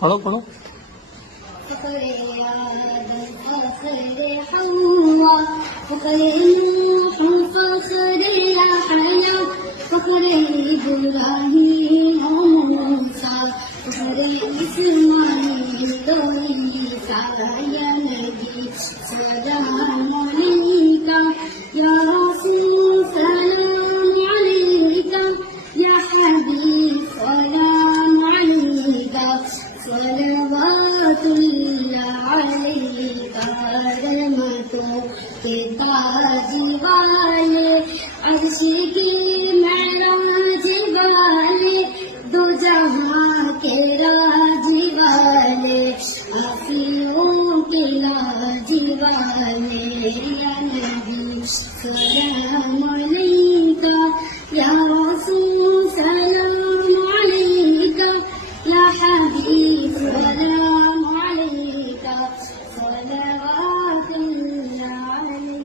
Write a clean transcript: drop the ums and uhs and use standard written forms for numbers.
पढ़ो पढ़ो। फखर आदम फखर हवा फखर नूह फखर यहया फखर इब्राहीम मूसा फखर इस्माईल ईसा या नबी सलाम अलैका या रसूल सलाम अलैका या हबीब सलाम अलैका सलवातुल्लाह अलैका रहमतों के ताज वाले अर्श की